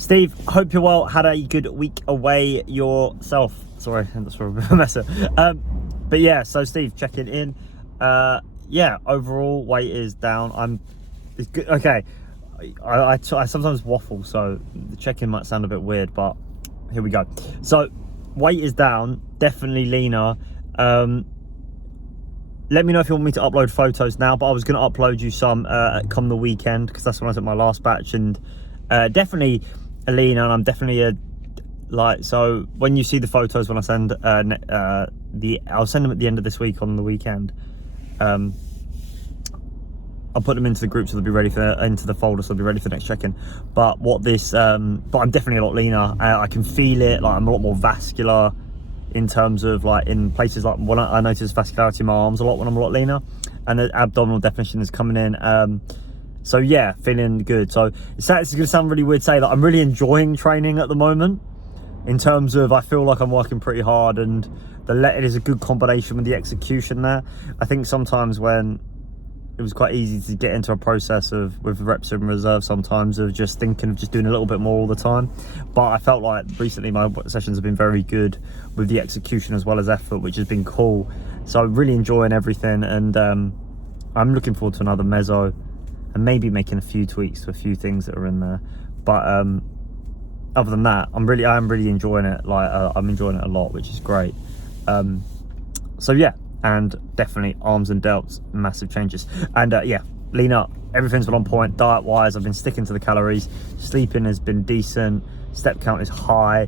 Steve, hope you're well. Had a good week away yourself. Sorry, that's for a bit of a mess up. But yeah, so Steve, checking in. Yeah, overall weight is down. It's good. Okay, I sometimes waffle, so the check-in might sound a bit weird, but here we go. So weight is down, definitely leaner. Let me know if you want me to upload photos now, but I was going to upload you some come the weekend, because that's when I took my last batch, and definitely a leaner, and I'm definitely so when you see the photos when I send I'll send them at the end of this week on the weekend. I'll put them into the group so they'll be ready for into the folder, so they'll be ready for the next check-in. But I'm definitely a lot leaner. I can feel it. Like, I'm a lot more vascular in terms of, like, in places like when I notice vascularity in my arms a lot when I'm a lot leaner, and the abdominal definition is coming in. So yeah, feeling good. So it's going to sound really weird to say that I'm really enjoying training at the moment, in terms of I feel like I'm working pretty hard, and it is a good combination with the execution there. I think sometimes when it was quite easy to get into a process with reps in reserve sometimes, of just thinking of just doing a little bit more all the time. But I felt like recently my sessions have been very good with the execution as well as effort, which has been cool. So really enjoying everything, and I'm looking forward to another meso, and maybe making a few tweaks to a few things that are in there. But other than that, I am really enjoying it. Like, I'm enjoying it a lot, which is great. So yeah, and definitely arms and delts, massive changes. And yeah, lean up, everything's been on point diet wise. I've been sticking to the calories, sleeping has been decent, step count is high,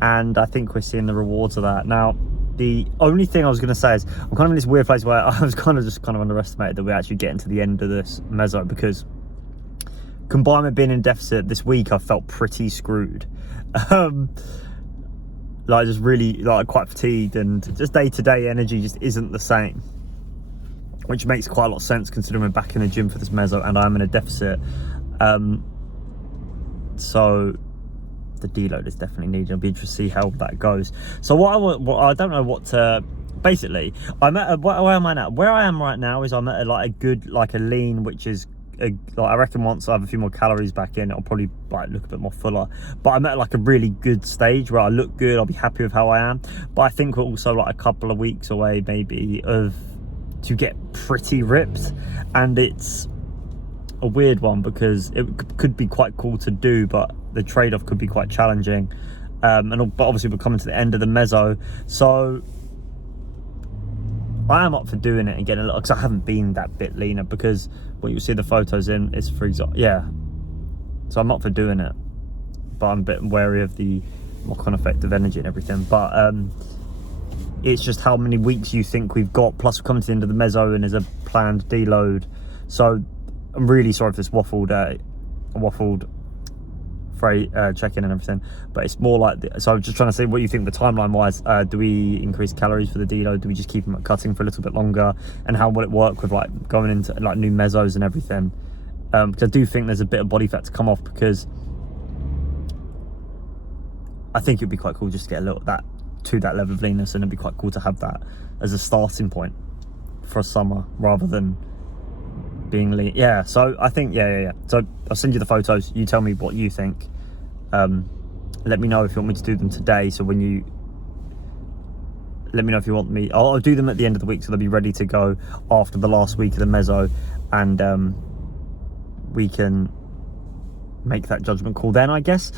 and I think we're seeing the rewards of that. Now, the only thing I was going to say is I'm kind of in this weird place where I was kind of underestimated that we're actually getting to the end of this meso, because combined with being in deficit this week, I felt pretty screwed. Like, just really, like, quite fatigued, and just day-to-day energy just isn't the same, which makes quite a lot of sense considering we're back in the gym for this meso and I'm in a deficit. So the deload is definitely needed. I'll be interested to see how that goes. So I don't know what to. Basically, I'm at where am I now? Where I am right now is I'm at a good lean, which is I reckon once I have a few more calories back in, it'll probably look a bit more fuller. But I'm at a really good stage where I look good. I'll be happy with how I am. But I think we're also a couple of weeks away maybe to get pretty ripped, and it's a weird one because it could be quite cool to do, but the trade-off could be quite challenging. But obviously we're coming to the end of the meso, so I am up for doing it and getting a little, because I haven't been that bit leaner, because what you see the photos in is, for example, yeah. So I'm up for doing it, but I'm a bit wary of the knock-on effect of energy and everything. But it's just how many weeks you think we've got, plus we're coming to the end of the meso and there's a planned deload. So I'm really sorry for this waffled check-in and everything, but it's more like so I'm just trying to say what you think the timeline wise. Do we increase calories for the deload? Do we just keep them cutting for a little bit longer? And how will it work with going into new mesos and everything? Because I do think there's a bit of body fat to come off, because I think it'd be quite cool just to get a little to that level of leanness, and it'd be quite cool to have that as a starting point for summer rather than being lean. Yeah, so I think yeah. So I'll send you the photos, you tell me what you think. Let me know if you want me to do them today, so let me know if you want me. I'll do them at the end of the week, so they'll be ready to go after the last week of the meso, and we can make that judgment call then, I guess.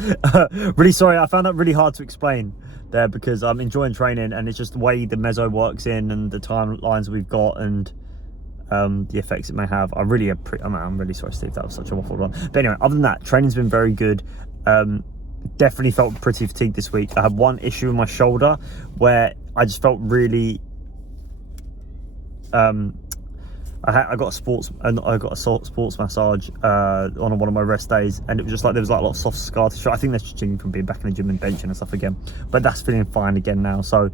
Really sorry, I found that really hard to explain there, because I'm enjoying training, and it's just the way the meso works in, and the timelines we've got, and the effects it may have. I'm really sorry, Steve, that was such a waffle run. But anyway, other than that, training's been very good. Definitely felt pretty fatigued this week. I had one issue with my shoulder where I just felt really I got a sports massage on one of my rest days, and it was just there was a lot of soft scar tissue. I think that's just from being back in the gym and benching and stuff again, but that's feeling fine again now. So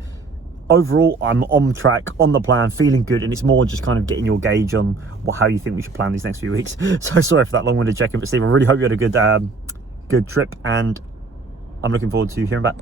overall, I'm on track, on the plan, feeling good, and it's more just kind of getting your gauge on how you think we should plan these next few weeks. So sorry for that long-winded check-in, but Steve, I really hope you had a good trip, and I'm looking forward to hearing back.